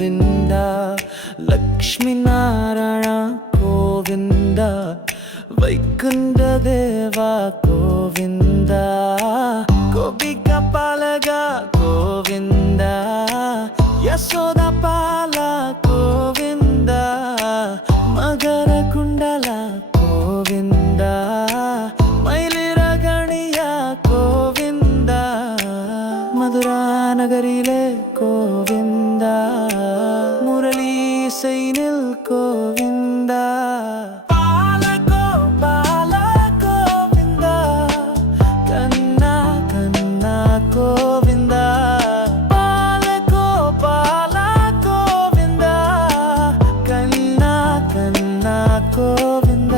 ಗೋವಿಂದ ಲಕ್ಷ್ಮೀ ನಾರಾಯಣ ಗೋವಿಂದ ವೈಕುಂಠ ದೇವ ಗೋವಿಂದ ಗೋಪಿಕ ಪಾಲಕ ಗೋವಿಂದ ಯಶೋದ ಪಾಲ ಗೋವಿಂದ ಮಕರ ಕುಂಡಲ ಗೋವಿಂದ ಮೈಲಿರ ಗಣಿಯ ಗೋವಿಂದ ಮಧುರಾ ನಗರಿಲೆ ಗೋವಿಂದ ಮುರಳಿ ಸೈನಿಲ್ ಗೋವಿಂದ ಪಾಲ ಗೋವಿಂದ ಕನ್ನ ಕನ್ನ ಗೋವಿಂದ ಪಾಲ ಗೋವಿಂದ ಕನ್ನ ಕನ್ನ ಗೋವಿಂದ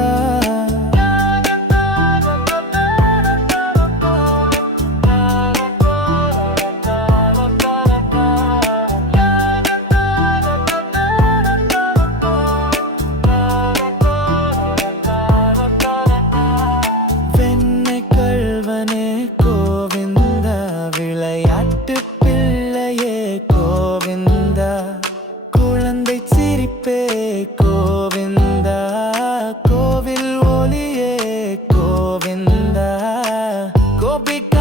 விளையாட்டு பிள்ளையே கோவிந்த குழந்தை சிரிப்பே கோவிந்த கோவில் ஒளியே கோவிந்த கோபிக்க